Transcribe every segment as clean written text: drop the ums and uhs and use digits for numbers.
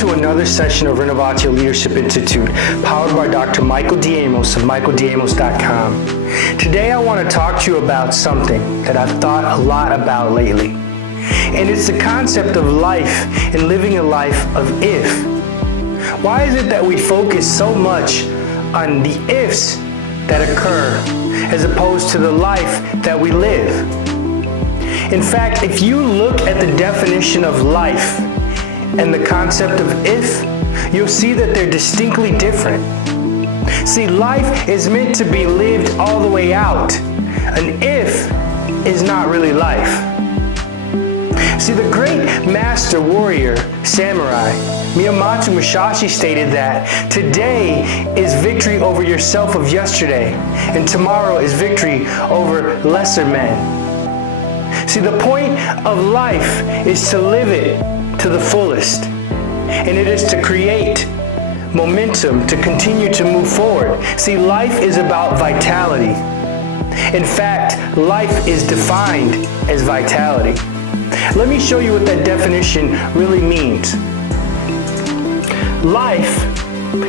to another session of Rinnovatio Leadership Institute, powered by Dr. Michael D. Amos of michaeldamos.com. Today I want to talk to you about something that I've thought a lot about lately. And it's the concept of life and living a life of if. Why is it that we focus so much on the ifs that occur as opposed to the life that we live? In fact, if you look at the definition of life and the concept of if, you'll see that they're distinctly different. See, life is meant to be lived all the way out. An if is not really life. See, the great master warrior, samurai, Miyamoto Musashi stated that today is victory over yourself of yesterday, and tomorrow is victory over lesser men. See, the point of life is to live it to the fullest, and it is to create momentum to continue to move forward. See, life is about vitality. In fact, life is defined as vitality. Let me show you what that definition really means. Life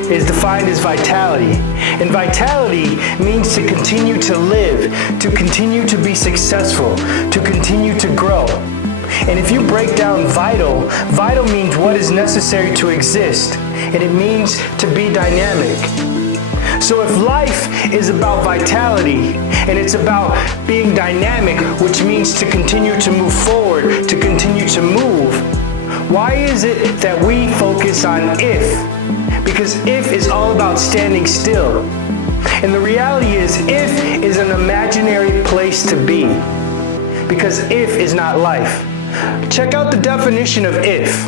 is defined as vitality, and vitality means to continue to live, to continue to be successful, to continue to grow. And if you break down vital, vital means what is necessary to exist, and it means to be dynamic. So if life is about vitality, and it's about being dynamic, which means to continue to move forward, to continue to move, why is it that we focus on if? Because if is all about standing still. And the reality is, if is an imaginary place to be, because if is not life. Check out the definition of if.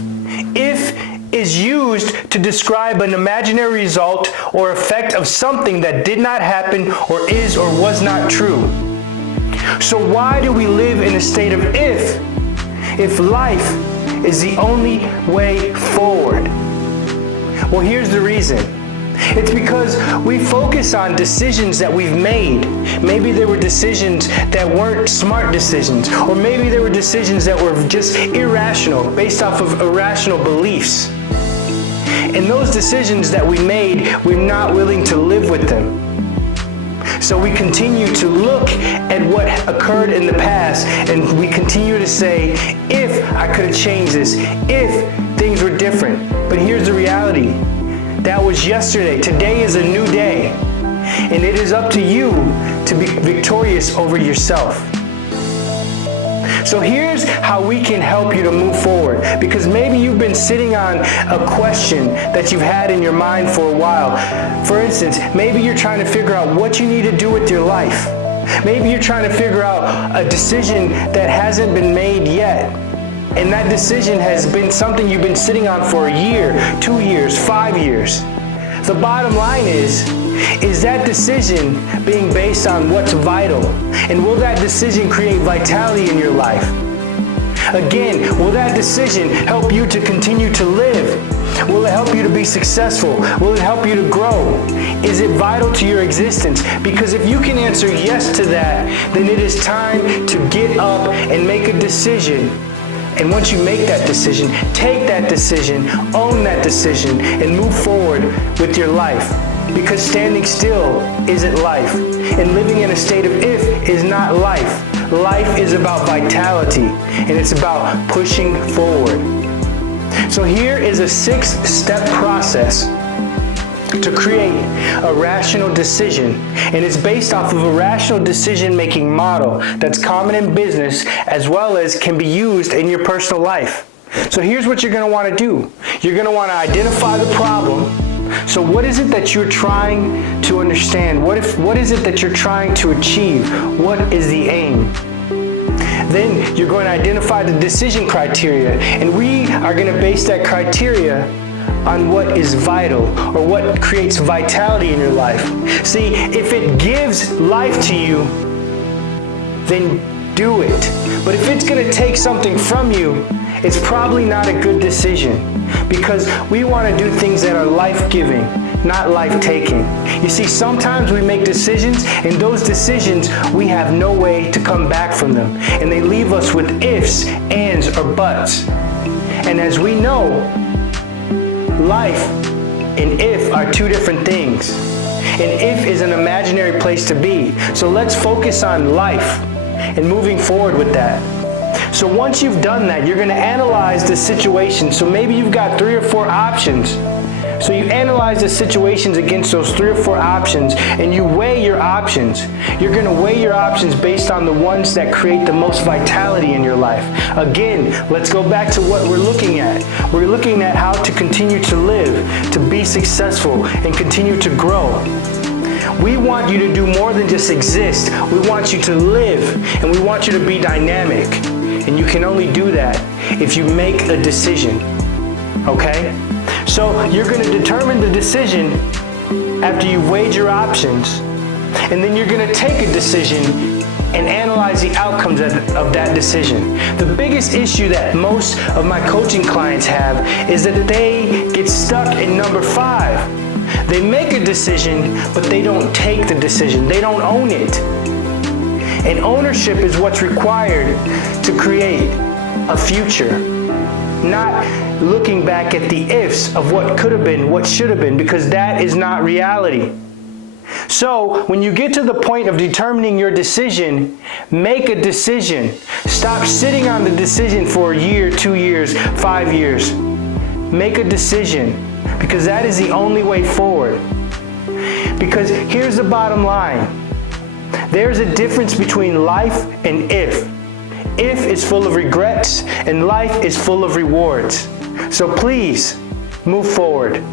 If is used to describe an imaginary result or effect of something that did not happen or is or was not true. So why do we live in a state of if life is the only way forward? Well, here's the reason. It's because we focus on decisions that we've made. Maybe there were decisions that weren't smart decisions, or maybe there were decisions that were just irrational, based off of irrational beliefs. And those decisions that we made, we're not willing to live with them. So we continue to look at what occurred in the past, and we continue to say, if I could have changed this, if things were different. But here's the reality. That was yesterday. Today is a new day. And it is up to you to be victorious over yourself. So here's how we can help you to move forward. Because maybe you've been sitting on a question that you've had in your mind for a while. For instance, maybe you're trying to figure out what you need to do with your life. Maybe you're trying to figure out a decision that hasn't been made yet. And that decision has been something you've been sitting on for a year, 2 years, 5 years. The bottom line is that decision being based on what's vital? And will that decision create vitality in your life? Again, will that decision help you to continue to live? Will it help you to be successful? Will it help you to grow? Is it vital to your existence? Because if you can answer yes to that, then it is time to get up and make a decision. And once you make that decision, take that decision, own that decision, and move forward with your life. Because standing still isn't life. And living in a state of if is not life. Life is about vitality, and it's about pushing forward. So here is a 6-step process to create a rational decision, and it's based off of a rational decision-making model that's common in business as well as can be used in your personal life. So here's what you're going to want to do. You're going to want to identify the problem. So what is it that you're trying to understand? What is it that you're trying to achieve? What is the aim? Then you're going to identify the decision criteria, and we are going to base that criteria on what is vital or what creates vitality in your life. See, if it gives life to you, then do it. But if it's going to take something from you, it's probably not a good decision, because we want to do things that are life-giving, not life-taking. You see, sometimes we make decisions, and those decisions, we have no way to come back from them. And they leave us with ifs, ands, or buts. And as we know, Life and if are two different things. And if is an imaginary place to be. So let's focus on life and moving forward with that. So once you've done that, you're going to analyze the situation. So maybe you've got 3 or 4 options. So you analyze the situations against those 3 or 4 options, and you weigh your options. You're going to weigh your options based on the ones that create the most vitality in your life. Again, let's go back to what we're looking at. We're looking at how to continue to live, to be successful, and continue to grow. We want you to do more than just exist. We want you to live, and we want you to be dynamic. And you can only do that if you make a decision. Okay? So you're going to determine the decision after you've weighed your options, and then you're going to take a decision and analyze the outcomes of that decision. The biggest issue that most of my coaching clients have is that they get stuck in number 5. They make a decision, but they don't take the decision. They don't own it. And ownership is what's required to create a future. Not looking back at the ifs of what could have been, what should have been, because that is not reality. So when you get to the point of determining your decision, make a decision. Stop sitting on the decision for a year, 2 years, 5 years. Make a decision, because that is the only way forward. Because here's the bottom line. There's a difference between life and if. If is full of regrets, and life is full of rewards. So please, move forward.